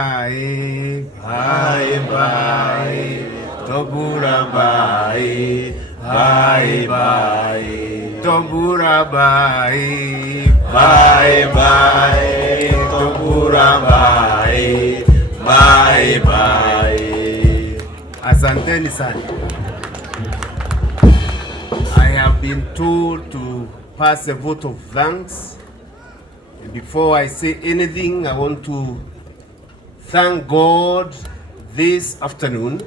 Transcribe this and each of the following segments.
Bye, bye, bye, Tobura bye, bye, bye, Tobura bye, bye, bye, Tobura bye, bye, bye. Asanteni sana. I have been told to pass a vote of thanks. And before I say anything, I want to thank God this afternoon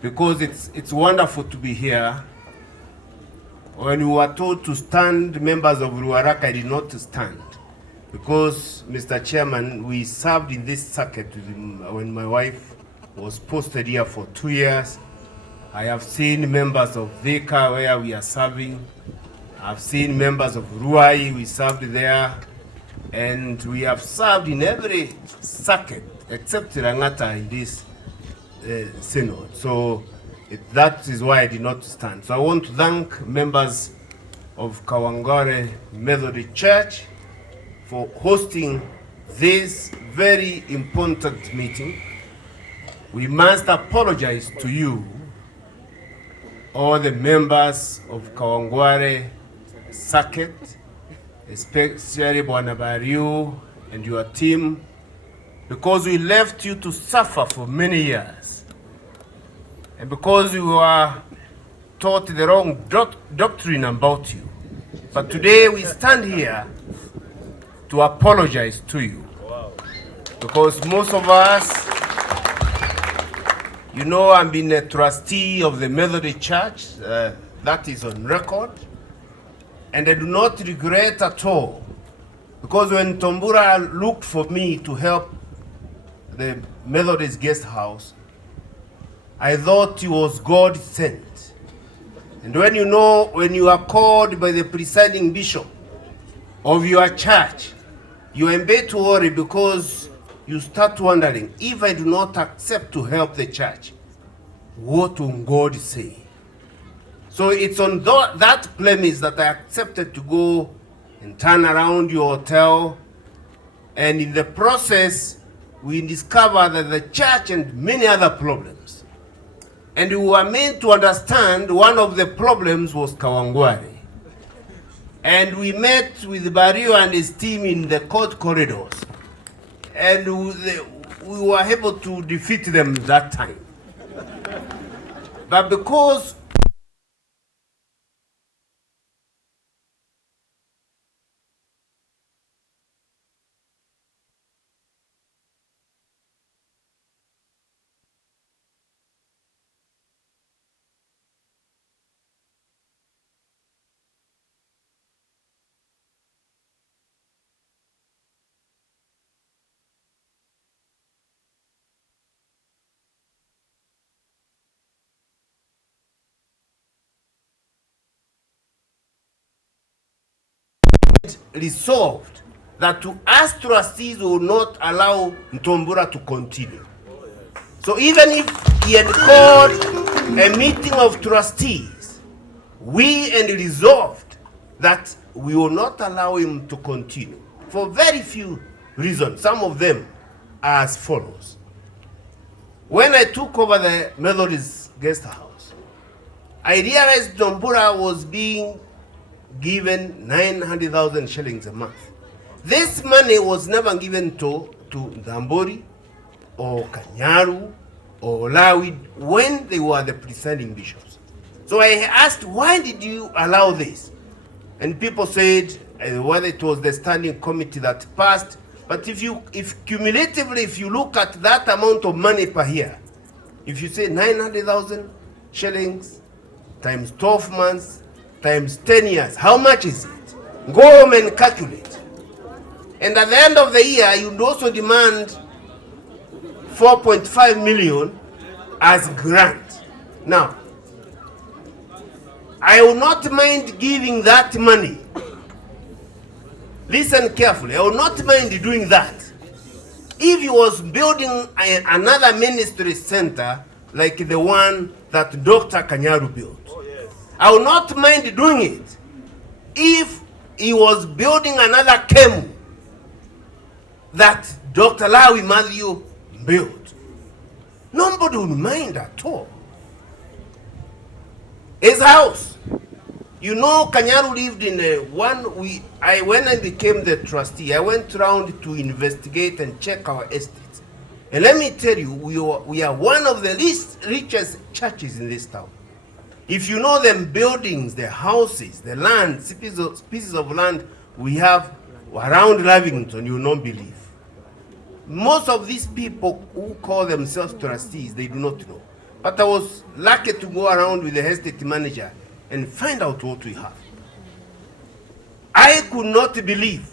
because it's wonderful to be here. When we were told to stand, members of Ruaraka, I did not stand because, Mr. Chairman, we served in this circuit when my wife was posted here for 2 years. I have seen members of Vika where we are serving. I've seen members of Ruai, we served there. And we have served in every circuit except Rangata in this synod. So that is why I did not stand. So I want to thank members of Kawangware Methodist Church for hosting this very important meeting. We must apologize to you, all the members of Kawangware circuit, especially Bwana Bariu and your team, because we left you to suffer for many years, and because we were taught the wrong doctrine about you. But today we stand here to apologize to you, because most of us, you know, I've been a trustee of the Methodist Church, that is on record. And I do not regret at all, because when Tombura looked for me to help the Methodist guest house, I thought he was God sent. And when you are called by the presiding bishop of your church, you are in bed to worry because you start wondering, if I do not accept to help the church, what will God say? So it's on that premise that I accepted to go and turn around your hotel. And in the process, we discovered that the church and many other problems. And we were made to understand one of the problems was Kawangware. And we met with Barrio and his team in the court corridors. And we were able to defeat them that time. But because resolved that to us trustees will not allow Ntombura to continue. So even if he had called a meeting of trustees, we resolved that we will not allow him to continue for very few reasons. Some of them are as follows. When I took over the Methodist guest house, I realized Ntombura was being given 900,000 shillings a month. This money was never given to Ndambori or Kanyaru or Lawi when they were the presiding bishops. So I asked, why did you allow this? And people said, whether it was the standing committee that passed, but if cumulatively, if you look at that amount of money per year, if you say 900,000 shillings times 12 months, times 10 years, how much is it? Go home and calculate. And at the end of the year, you also demand 4.5 million as grant. Now, I will not mind giving that money. Listen carefully, I will not mind doing that. If he was building another ministry center like the one that Dr. Kanyaru built, I will not mind doing it. If he was building another camp that Dr. Lawi Matthew build. Nobody would mind at all. His house. You know, Kanyaru lived in when I became the trustee, I went around to investigate and check our estates. And let me tell you, we are one of the richest churches in this town. If you know them buildings, the houses, the land, pieces of land we have around Lavington, you will not believe. Most of these people who call themselves trustees, they do not know. But I was lucky to go around with the estate manager and find out what we have. I could not believe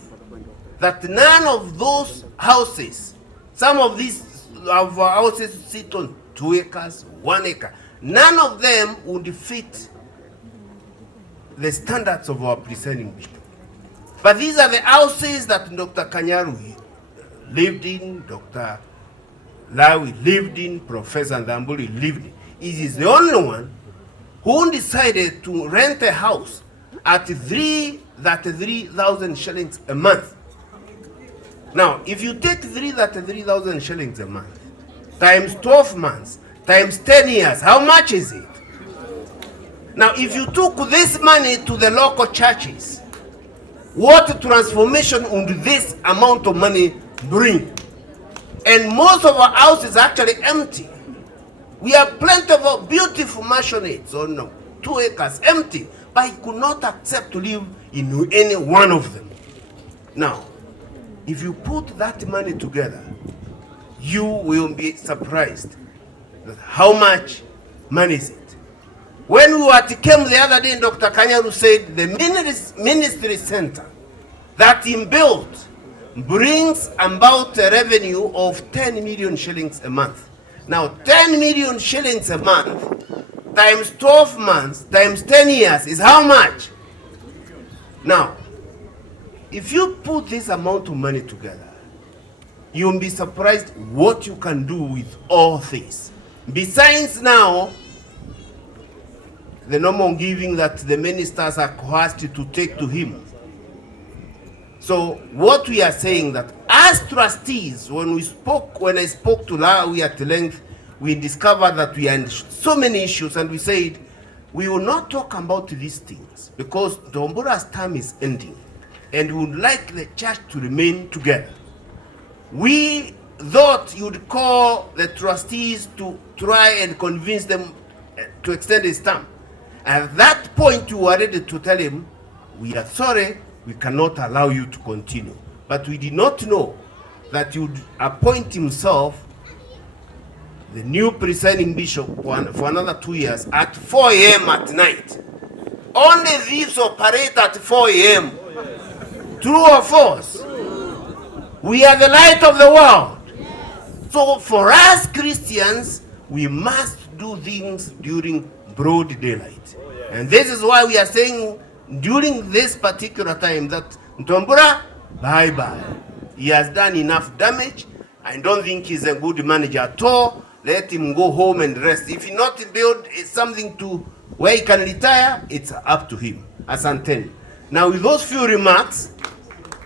that none of those houses, some of these houses sit on 2 acres, 1 acre, none of them would fit the standards of our presiding bishop. But these are the houses that Dr. Kanyaru lived in, Dr. Lawi lived in, Professor Ndambuli lived in. He is the only one who decided to rent a house at 3,000 shillings a month. Now, if you take 3,000 shillings a month, times 12 months, times 10 years, how much is it? Now, if you took this money to the local churches, what transformation would this amount of money bring? And most of our house is actually empty. We have plenty of beautiful mansionettes on 2 acres empty, but he could not accept to live in any one of them. Now, if you put that money together, you will be surprised that how much money is it. When we were at Kem the other day, Dr. Kanyaru said the ministry center that he built brings about a revenue of 10 million shillings a month. Now, 10 million shillings a month times 12 months times 10 years is how much? Now, if you put this amount of money together, you'll be surprised what you can do with all this. Besides now, the normal giving that the ministers are coerced to take to him. So what we are saying that as trustees, when I spoke to Lawi at length, we discovered that we are in so many issues, and we said we will not talk about these things because Ndombura's term is ending and we would like the church to remain together. We thought you'd call the trustees to try and convince them to extend his term. At that point, you were ready to tell him, we are sorry, we cannot allow you to continue. But we did not know that he would appoint himself the new presiding bishop for another 2 years at 4 a.m. at night. Only thieves operate at 4 a.m. True or false? We are the light of the world. So for us Christians, we must do things during broad daylight. And this is why we are saying during this particular time that Ndombura, bye-bye. He has done enough damage. I don't think he's a good manager at all. Let him go home and rest. If he not build something to where he can retire, it's up to him. Asante. Now with those few remarks,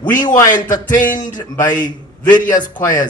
we were entertained by various choirs.